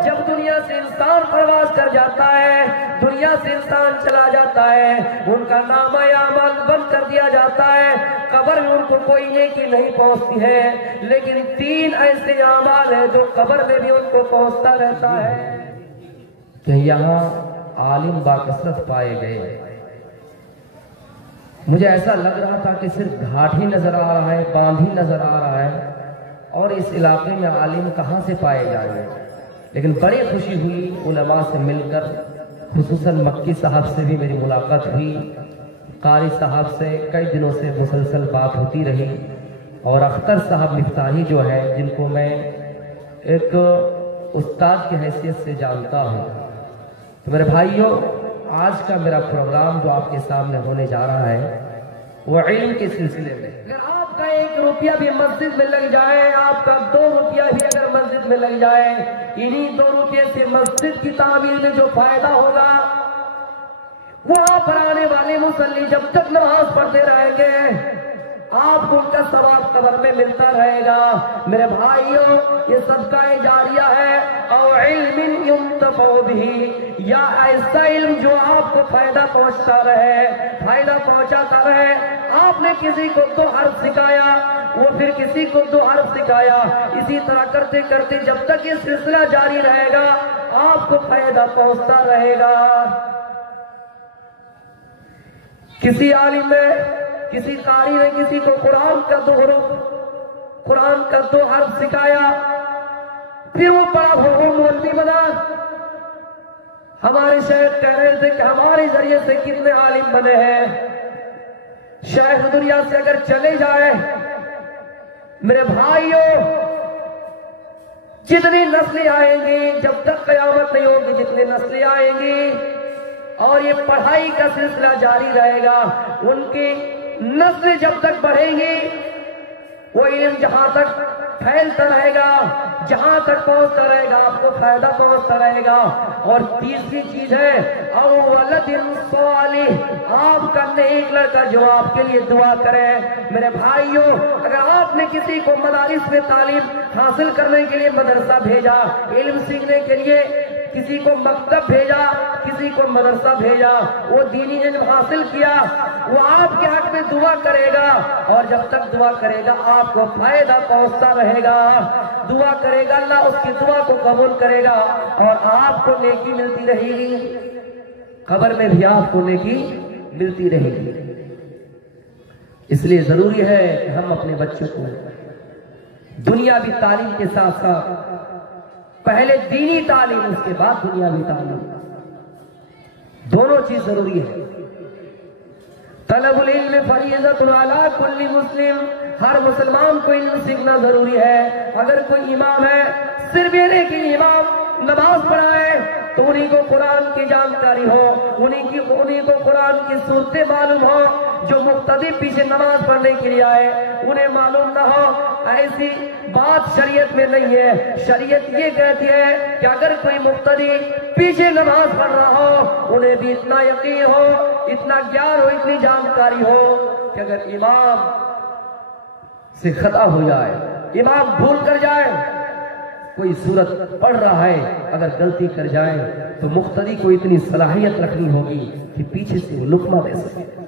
जब दुनिया से इंसान प्रवास कर जाता है, दुनिया से इंसान चला जाता है, उनका नाम-ए-अमल बंद कर दिया जाता है, कब्र में उनको कोई नेकी नहीं पहुंचती है। लेकिन 3 ऐसे अमाल है जो कब्र में भी उनको पहुंचता रहता है। कि यहाँ आलिम बाकसरत पाए गए। मुझे ऐसा लग रहा था कि सिर्फ घाट ही नजर आ रहा है, बांध ही नजर आ रहा है, और इस इलाके में आलिम कहाँ से पाए जाएंगे। लेकिन बड़ी खुशी हुई उलमा से मिलकर, खुसूसन मक्की साहब से भी मेरी मुलाकात हुई, कारी साहब से कई दिनों से मुसलसल बात होती रही, और अख्तर साहब मिफ्ताही जो है, जिनको मैं एक उस्ताद की हैसियत से जानता हूँ। तो मेरे भाइयों, आज का मेरा प्रोग्राम जो आपके सामने होने जा रहा है वो इल्म के सिलसिले में। अगर आपका 1 रुपया भी मस्जिद में लग जाए, आपका 2 रुपया भी अगर मस्जिद में लग जाए, इन्हीं 2 रुपये से मस्जिद की तामीर में जो फायदा होगा, वहां पर आने वाले मुसल्ली जब तक नमाज पढ़ते रहेंगे, आपको उनका सवाब कब्र में मिलता रहेगा। मेरे भाइयों, ये सबका जारिया है। और इल्मिन युंतफ़उ बिही, या ऐसा इल्म जो आपको फायदा पहुंचता रहे, फायदा पहुंचाता रहे। आपने किसी को 2 हर्फ सिखाया, वो फिर किसी को 2 हर्फ सिखाया, इसी तरह करते करते जब तक ये सिलसिला जारी रहेगा, आपको फायदा पहुंचता रहेगा। किसी आलिम में, किसी कारी ने किसी को कुरान का 2 हर्फ, कुरान का 2 हर्फ सिखाया, फिर वो बड़ा हो मौलवी बना। हमारे शेख कह रहे थे कि हमारे जरिए से कितने आलिम बने हैं। शेख दुनिया से अगर चले जाए, मेरे भाइयों, जितनी नस्लें आएंगी, जब तक कयामत नहीं होगी, जितनी नस्लें आएंगी और ये पढ़ाई का सिलसिला जारी रहेगा, उनकी नस्लें जब तक बढ़ेंगी, वो इल्म जहां तक फैलता रहेगा, जहां तक पहुंचता रहेगा, आपको फायदा पहुंचता रहेगा। और तीसरी चीज है, अव्वलदिन सालिह, आपका नेक लड़का जो आपके लिए दुआ करे। मेरे भाइयों, अगर आपने किसी को मदारिस में तालीम हासिल करने के लिए मदरसा भेजा, इल्म सीखने के लिए किसी को मकतब भेजा, किसी को मदरसा भेजा, वो दीनी इल्म हासिल किया, वो आपके हक में दुआ करेगा, और जब तक दुआ करेगा आपको फायदा पहुंचता रहेगा। दुआ करेगा, अल्लाह उसकी दुआ को कबूल करेगा और आपको नेकी मिलती रहेगी, कब्र में भी आपको नेकी मिलती रहेगी। इसलिए जरूरी है कि हम अपने बच्चों को दुनियावी तालीम के साथ साथ पहले दीनी तालीम, उसके बाद दुनियावी तालीम, दोनों चीज जरूरी है। तलबुल इल्म फरीज़तुन अला कुल्ली मुस्लिम, हर मुसलमान को इल्म सीखना जरूरी है। अगर कोई इमाम है, सिर्फ ये नहीं कि इमाम नमाज पढ़ाए, तो उन्हीं को कुरान की जानकारी हो, उन्हीं को कुरान की सूरतें मालूम हो। जो मुक्तदी पीछे नमाज पढ़ने के लिए आए, उन्हें मालूम ना हो, ऐसी बात शरीयत में नहीं है। शरीयत ये कहती है कि अगर कोई मुक्तदी पीछे नमाज पढ़ रहा हो, उन्हें भी इतना यकीन हो, इतना ज्ञान हो, इतनी जानकारी हो कि अगर इमाम से खता हो जाए, इमाम भूल कर जाए, कोई सूरत पढ़ रहा है, अगर गलती कर जाए, तो मुक्तदी को इतनी सलाहियत रखनी होगी कि पीछे से वो लुकमा दे सके।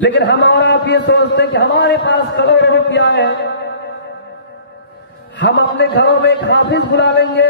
लेकिन हम और आप ये सोचते हैं कि हमारे पास करोड़ों रुपया है, हम अपने घरों में एक हाफिज बुला लेंगे,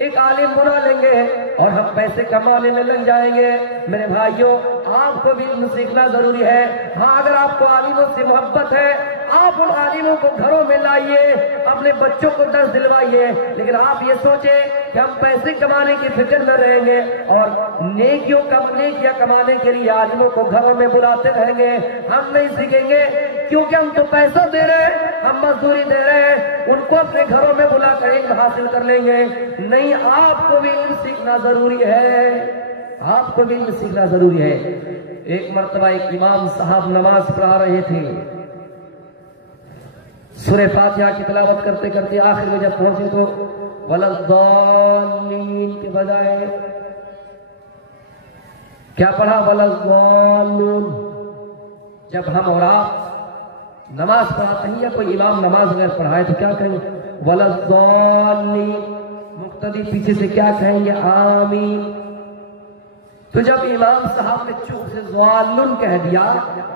एक आलिम बुला लेंगे और हम पैसे कमाने में लग जाएंगे। मेरे भाइयों, आपको भी इल्म सीखना जरूरी है। हाँ, अगर आपको आलिमों से मोहब्बत है, आप उन आलिमों को घरों में लाइए, अपने बच्चों को दर्स दिलवाइए। लेकिन आप ये सोचें कि हम पैसे कमाने की फिक्र में रहेंगे और नेकियां कमाने के लिए आलिमों को घरों में बुलाते रहेंगे, हम नहीं सीखेंगे। क्योंकि हम तो पैसा दे रहे हैं, हम मजदूरी दे रहे हैं, उनको अपने घरों में बुला कर इल्म हासिल कर लेंगे। नहीं, आपको भी इल्म सीखना जरूरी है, आपको भी इल्म सीखना जरूरी है। एक मर्तबा एक इमाम साहब नमाज पढ़ा रहे थे, सूरह फातिहा की तिलावत करते करते आखिर में जब पहुंचे तो वलद्दालीन के बजाय क्या पढ़ा? वलद्दालून। जब हम और आप नमाज पढ़ाते हैं या कोई इमाम नमाज अगर पढ़ाए तो क्या कहें? वलद्दालीन। मुक्तदी मुक्तदी पीछे से क्या कहेंगे? आमीन। तो जब इमाम साहब ने चुप से ज़ालुन कह दिया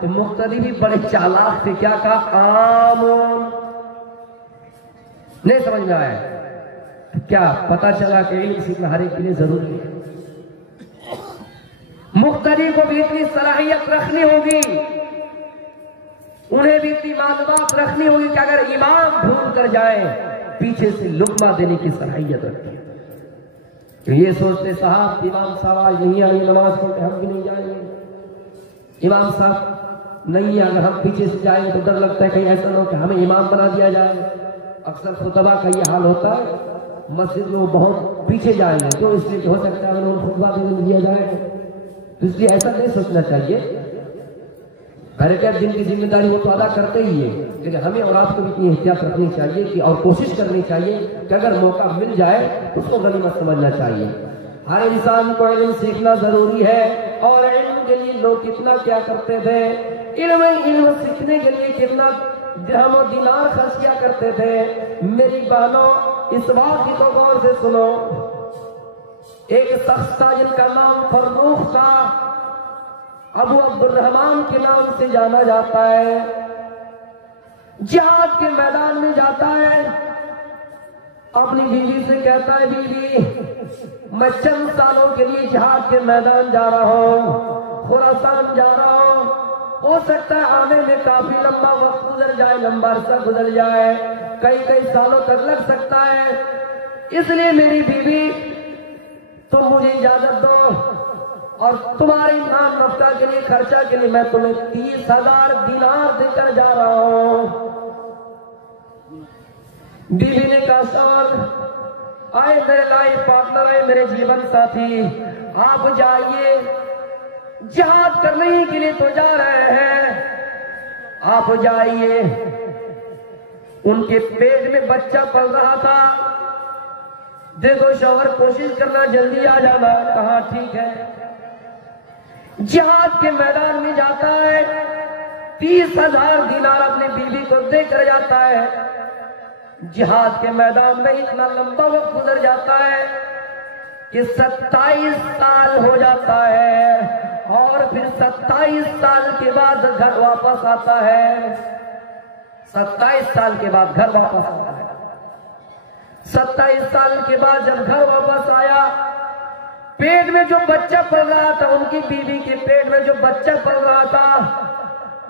तो मुक्तदी भी बड़े चालाक थे, क्या कहा? आमीन। नहीं समझ में आया? तो क्या पता चला कि इल्म सीखना हर एक के लिए जरूरी है। मुक्तदी को भी इतनी सलाहियत रखनी होगी, उन्हें भी इतनी मालूमात रखनी होगी कि अगर इमाम भूल कर जाए पीछे से लुकमा देने की सलाहियत रखी। तो ये सोचते साहब इमाम साहब आज नहीं आएंगे नमाज पढ़ के, हम भी नहीं जाएंगे। इमाम साहब नहीं है, अगर हम पीछे से जाएंगे तो डर लगता है कहीं ऐसा ना हो कि हमें इमाम बना दिया जाए। अक्सर खुतबा का ये हाल होता है, मस्जिद में वो बहुत पीछे जाएंगे तो इसलिए हो सकता है अगर खुतबा भी दिया जाए, तो इसलिए ऐसा नहीं सोचना चाहिए। घर के जिनकी जिम्मेदारी वो तो अदा करते ही है, लेकिन हमें और आपको भी इतनी एहतियात रखनी चाहिए कि और कोशिश करनी चाहिए कि अगर मौका मिल जाए तो उसको गनीमत समझना चाहिए। हर इंसान को इल्म सीखना जरूरी है। और इल्म के लिए लोग कितना क्या करते थे, इल्म सीखने के लिए कितना दिरहम और दिनार खर्च किया करते थे। मेरी बहनों, इस वाक़े को गौर से सुनो। एक शख्स था जिनका नाम फर्रुख था, अबू अब्दुर्रहमान के नाम से जाना जाता है। जिहाद के मैदान में जाता है, अपनी बीवी से कहता है, बीवी मैं चंद सालों के लिए जिहाद के मैदान जा रहा हूँ, खुरासान जा रहा हूँ, हो सकता है आने में काफी लंबा वक्त गुजर जाए, लंबा अरसा गुजर जाए, कई कई सालों तक लग सकता है, इसलिए मेरी बीवी तुम मुझे इजाजत दो और तुम्हारे नाम नफ्ता के लिए, खर्चा के लिए मैं तुम्हें 30,000 दिनार देकर जा रहा हूं। बीवी ने कहा, सर आए मेरे लाइफ पार्टनर है, मेरे जीवन साथी, आप जाइए, जिहाद करने के लिए तो जा रहे हैं, आप जाइए। उनके पेट में बच्चा पल रहा था। देखो शौहर कोशिश करना जल्दी आ जाना। कहा ठीक है। जिहाद के मैदान में जाता है, 30,000 दिनार अपनी बीवी को देकर जाता है। जिहाद के मैदान में इतना लंबा वक्त गुजर जाता है कि 27 साल हो जाता है और फिर 27 साल के बाद घर वापस आता है। 27 साल के बाद घर वापस आता है। 27 साल के बाद जब घर वापस आया, पेट में जो बच्चा पल रहा था, उनकी बीवी के पेट में जो बच्चा पल रहा था,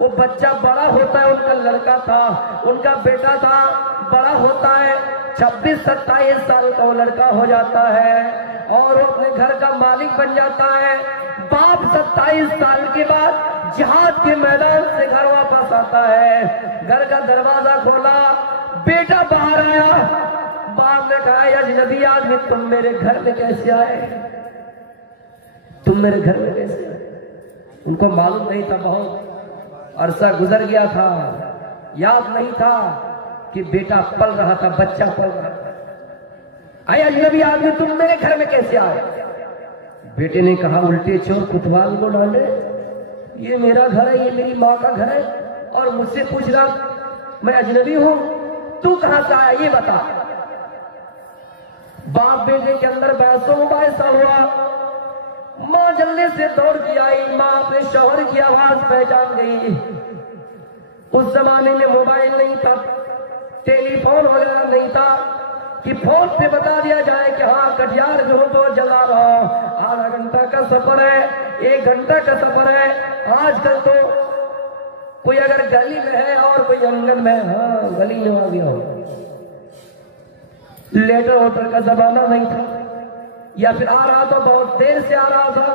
वो बच्चा बड़ा होता है, उनका लड़का था, उनका बेटा था, बड़ा होता है, 26-27 साल का वो लड़का हो जाता है और वो अपने घर का मालिक बन जाता है। बाप 27 साल के बाद जिहाद के मैदान से घर वापस आता है। घर का दरवाजा खोला, बेटा बाहर आया। बाप ने कहा, अजनबी आदमी तुम मेरे घर में कैसे आए, तुम मेरे घर में कैसे आए? उनको मालूम नहीं था, बहुत अरसा गुजर गया था, याद नहीं था कि बेटा पल रहा था, बच्चा पल रहा था। आए अजनबी आदमी तुम मेरे घर में कैसे आए? बेटे ने कहा, उल्टे चोर कुतवाल को डाले, ये मेरा घर है, ये मेरी माँ का घर है और मुझसे पूछ रहा मैं अजनबी हूं, तू कहां से आया ये बता। बाप बेटे के अंदर बहसों मुबाहिसा हुआ। मां जल्दी से दौड़ के आई। मां अपने शौहर की आवाज पहचान गई। उस जमाने में मोबाइल नहीं था, टेलीफोन वगैरह नहीं था कि फोन पे बता दिया जाए कि हाँ कटिहार जो हो तो जला रहा, आधा घंटा का सफर है, 1 घंटा का सफर है। आजकल तो कोई अगर गली में है और कोई आंगन में, हाँ गली में आ गया हो, लेटर वोटर का जमाना नहीं था, या फिर आ रहा था बहुत देर से आ रहा था।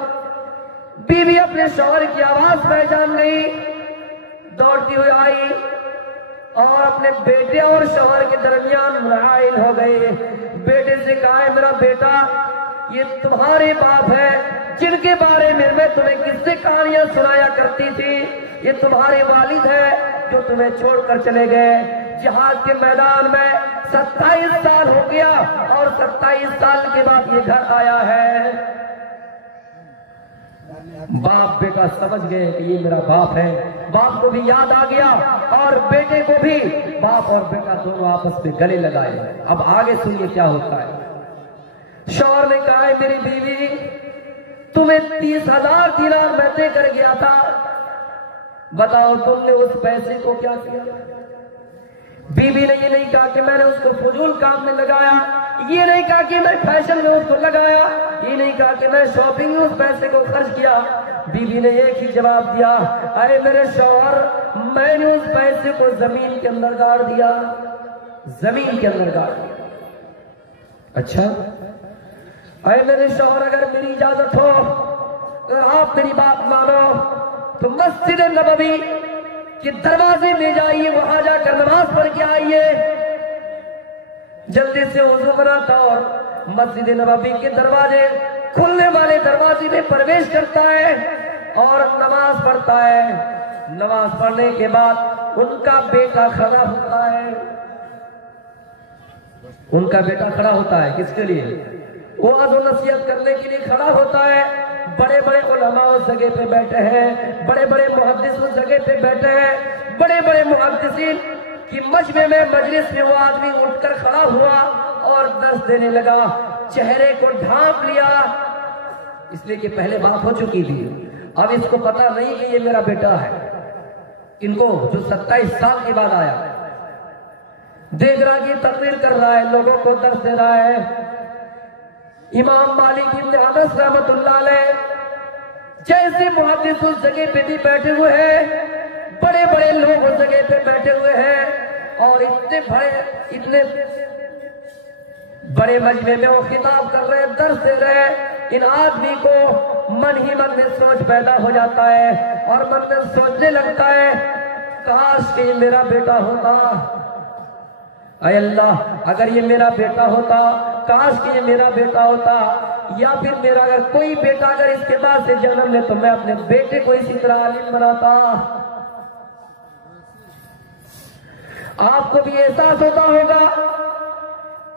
बीवी अपने शौहर की आवाज पहचान गई, दौड़ती हुई आई और अपने बेटे और शौहर के दरमियान मुहाइल हो गई। बेटे से कहा, है मेरा बेटा, ये तुम्हारे बाप है जिनके बारे में मैं तुम्हें किस्से कहानियां सुनाया करती थी, ये तुम्हारे वालिद है जो तुम्हें छोड़कर चले गए। जिहाद के मैदान में 27 साल हो गया और 27 साल के बाद ये घर आया है। बाप बेटा समझ गए कि ये मेरा बाप है। बाप को भी याद आ गया और बेटे को भी। बाप और बेटा दोनों आपस में गले लगाए। अब आगे सुनिए क्या होता है। शौहर ने कहा है मेरी बीवी तुम्हें 30,000 दिनार मैं दे कर गया था, बताओ तुमने उस पैसे को क्या किया? बीवी ने ये नहीं कहा कि मैंने उसको फजूल काम में लगाया, ये नहीं कहा कि मैं फैशन में उसको लगाया, ये नहीं कहा कि मैं शॉपिंग में उस पैसे को खर्च किया। बीवी ने एक ही जवाब दिया, अरे मेरे शौहर मैंने उस पैसे को जमीन के अंदर गाड़ दिया, जमीन के अंदर गाड़ दिया। अच्छा, अरे मेरे शौहर अगर मेरी इजाजत हो, अगर आप मेरी बात मानो तो मस्जिद नबवी के दरवाजे में जाइए, वहां जाकर नमाज पढ़ के आइए। जल्दी से वुज़ू बनाता और मस्जिद नबवी के दरवाजे खुलने वाले दरवाजे में प्रवेश करता है और नमाज पढ़ता है। नमाज पढ़ने के बाद उनका बेटा खड़ा होता है, उनका बेटा खड़ा होता है किसके लिए? वो अज़ो नसीहत करने के लिए खड़ा होता है। बड़े बड़े उलमा उस जगह पे बैठे हैं, बड़े बड़े मुहद्दिस उस जगह पे बैठे हैं, बड़े बड़े मुहद्दिसीन की मजमे में मजलिस में वो आदमी उठकर खड़ा हुआ और दर्स देने लगा। चेहरे को ढांप लिया, इसलिए कि पहले बात हो चुकी थी। अब इसको पता नहीं कि ये मेरा बेटा है। इनको जो 27 साल के बाद आया, देख रहा कि तकरीर कर रहा है, लोगों को दर्स दे रहा है। इमाम मालिक इब्न अनस रहमतुल्लाह अलैह जैसे मुहद्दिस उस जगह पे भी बैठे हुए हैं, बड़े बड़े लोग उस जगह पे बैठे हुए हैं और इतने बड़े मजमे में वो खिताब कर रहे हैं, दर्स दे रहे हैं। इन आदमी को मन ही मन में सोच पैदा हो जाता है और मन में सोचने लगता है, काश कि मेरा बेटा होता, अय अल्लाह अगर ये मेरा बेटा होता, काश कि ये मेरा बेटा होता, या फिर मेरा अगर कोई बेटा अगर इसके बाद से जन्म ले तो मैं अपने बेटे को इसी तरह आलिम बनाता। आपको भी एहसास होता होगा,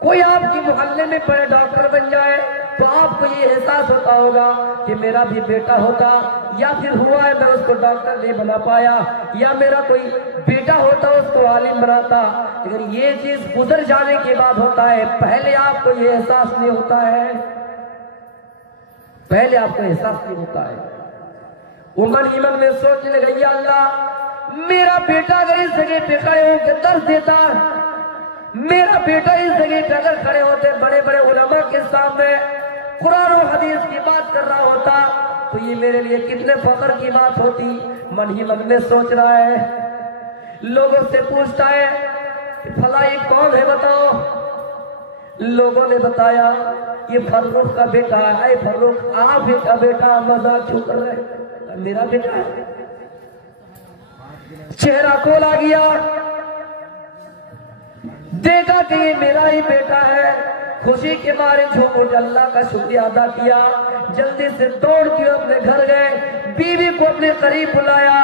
कोई आपकी मोहल्ले में बड़े डॉक्टर बन जाए तो आपको ये एहसास होता होगा कि मेरा भी बेटा होता, या फिर हुआ है मैं उसको डॉक्टर नहीं बना पाया, या मेरा कोई बेटा होता उसको आलिम बनाता। लेकिन ये चीज गुजर जाने के बाद होता है, पहले आपको ये एहसास नहीं होता है, पहले आपको एहसास नहीं होता है। उमर ईमन में सोचने लगे, या अल्लाह मेरा बेटा अगर इस जगह पे खड़े होकर दर्स देता, मेरा बेटा इस जगह पे अगर खड़े होते बड़े बड़े उलमा के सामने कुरान और हदीस की बात कर रहा होता तो ये मेरे लिए कितने फख्र की बात होती। मन ही मन में सोच रहा है, लोगों से पूछता है फला ये कौन है बताओ। लोगों ने बताया ये फर्रुख का बेटा है। फर्रुख आप ही का बेटा, मजाक क्यों कर रहे, मेरा बेटा है। चेहरा खोला गया, देखा कि ये मेरा ही बेटा है। खुशी के मारे झूम उठ अल्लाह का शुक्रिया अदा किया। जल्दी से दौड़ के अपने घर गए, बीवी को अपने करीब बुलाया।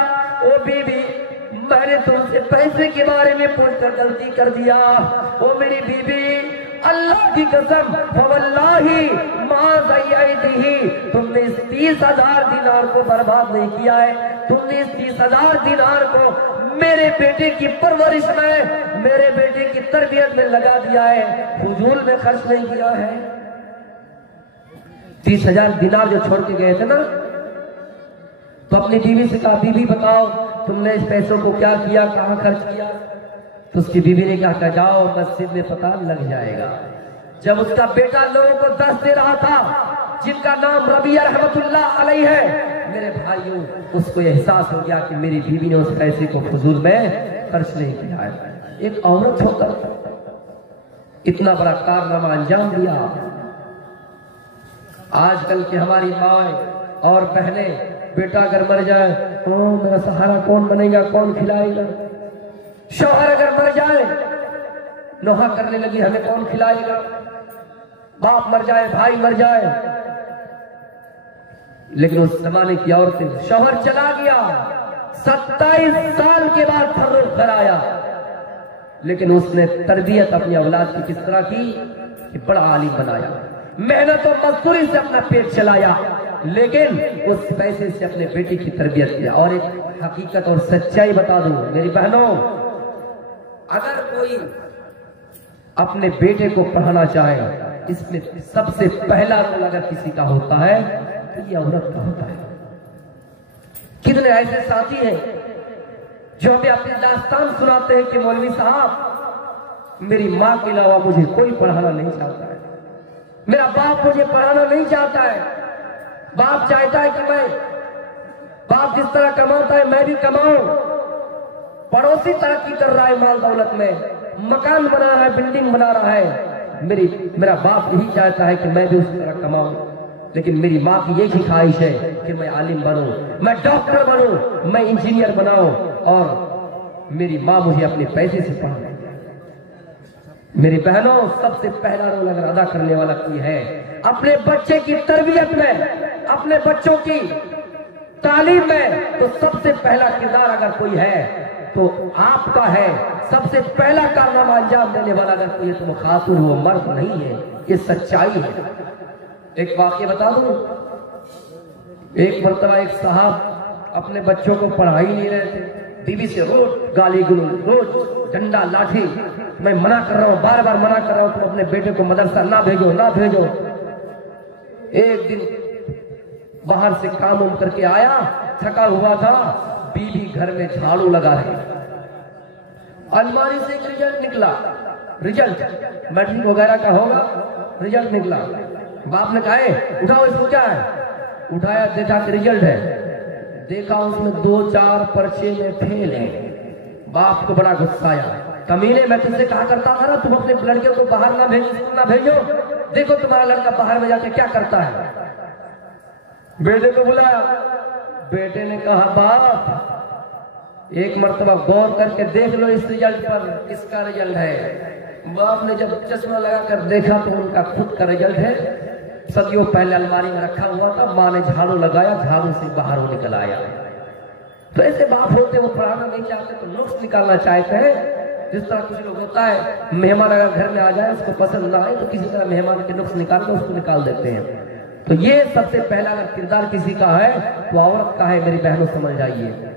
ओ बीवी, मैंने तुमसे पैसे के बारे में पूछकर गलती कर दिया। ओ मेरी बीवी, अल्लाह की कसम, वल्लाही मा ज़य्यती, तुमने इस 30,000 दिनार को बर्बाद नहीं किया है। तुमने इस 30,000 दिनार को मेरे बेटे की परवरिश में, मेरे बेटे की तरबियत में लगा दिया है, फजूल में खर्च नहीं किया है। 30,000 दिनार जो छोड़ के गए थे ना, तो अपनी बीवी से कहा, बीवी बताओ तुमने इस पैसों को क्या किया, कहां खर्च किया। तो उसकी बीवी ने कहा, जाओ मस्जिद में पता लग जाएगा। जब उसका बेटा लोगों को दर्स दे रहा था, जिनका नाम रबिया रहमतुल्लाह अलैह है, मेरे भाइयों, उसको एहसास हो गया कि मेरी बीवी ने उस पैसे को फजूल में खर्च नहीं किया है। एक औरत होकर इतना बड़ा कारनामा अंजाम दिया। आजकल की हमारी माँ और बहनें, बेटा अगर मर जाए, ओ मेरा सहारा कौन बनेगा, कौन खिलाएगा। शौहर अगर मर जाए, नोहा करने लगी, हमें कौन खिलाएगा। बाप मर जाए, भाई मर जाए। लेकिन उस जमाने की औरतें, शौहर चला गया, 27 साल के बाद फर्रुख घर आया, लेकिन उसने तरबियत अपनी औलाद की किस तरह की कि बड़ा आलिम बनाया। मेहनत और मजदूरी से अपना पेट चलाया, लेकिन उस पैसे से अपने बेटे की तरबियत किया। और एक हकीकत और सच्चाई बता दूं मेरी बहनों, अगर कोई अपने बेटे को पढ़ाना चाहे इसमें सबसे पहला रोल अगर किसी का होता है तो ये औरत का होता है। कितने ऐसे साथी हैं जो हमें अपनी दास्तान सुनाते हैं कि मौलवी साहब मेरी माँ के अलावा मुझे कोई पढ़ाना नहीं चाहता है, मेरा बाप मुझे पढ़ाना नहीं चाहता है, बाप चाहता है कि मैं, बाप जिस तरह कमाता है मैं भी कमाऊं, पड़ोसी तरक्की कर रहा है माल दौलत में, मकान बना रहा है, बिल्डिंग बना रहा है, मेरा बाप यही चाहता है कि मैं भी उस तरह कमाऊं, लेकिन मेरी माँ की एक ही ख्वाहिश है कि मैं आलिम बनूं, मैं डॉक्टर बनूं, मैं इंजीनियर बनाऊं, और मेरी माँ मुझे अपने पैसे से पढ़ाए। मेरी बहनों, सबसे पहला रोल अगर अदा करने वाला कोई है अपने बच्चे की तरबियत में, अपने बच्चों की तालीम में, तो सबसे पहला किरदार अगर कोई है तो आपका है। सबसे पहला कारनामा अंजाम देने वाला अगर कोई है तो वो खातून, वो मर्द नहीं है, ये सच्चाई है। एक वाक्य बता दूं, एक मर्तबा एक साहब अपने बच्चों को पढ़ा ही नहीं रहे थे, बीवी से रोज गाली गलौज, रोज डंडा लाठी, मैं मना कर रहा हूं, बार बार मना कर रहा हूं, तुम अपने बेटे को मदरसा ना भेजो, ना भेजो। एक दिन बाहर से काम उम करके आया, थका हुआ था, बीवी घर में झाड़ू लगा रही, अलमारी से एक रिजल्ट निकला, रिजल्ट मैट्रिक वगैरह का होगा, रिजल्ट निकला। बाप ने कहा उठाओ इसको, क्या है? उठाया, देखा कि रिजल्ट है, देखा उसमें 2-4 पर्चे में फेल है। बाप को बड़ा गुस्सा आया, कमीने मैं तुमसे कहा करता था ना तुम अपने लड़के को बाहर ना भेजो, देखो तुम्हारा लड़का बाहर में जाके क्या करता है। बेटे को बुलाया, बेटे ने कहा बाप एक मर्तबा गौर करके देख लो इस रिजल्ट पर, किसका रिजल्ट है। बाप ने जब चश्मा लगाकर देखा तो उनका खुद का रिजल्ट है, सदियों पहले अलमारी में रखा हुआ था, माँ ने झाड़ू लगाया, झाड़ू से बाहर वो निकल आया। तो ऐसे बाप होते, वो पढ़ाना नहीं चाहते तो नुक्स निकालना चाहते हैं। जिस तरह कुछ लोग होता है, मेहमान अगर घर में आ जाए, उसको पसंद ना आए तो किसी तरह मेहमान के नुक्स निकाल कर उसको निकाल देते हैं। तो ये सबसे पहला अगर किरदार किसी का है तो औरत का है, मेरी बहनों समझ जाइए।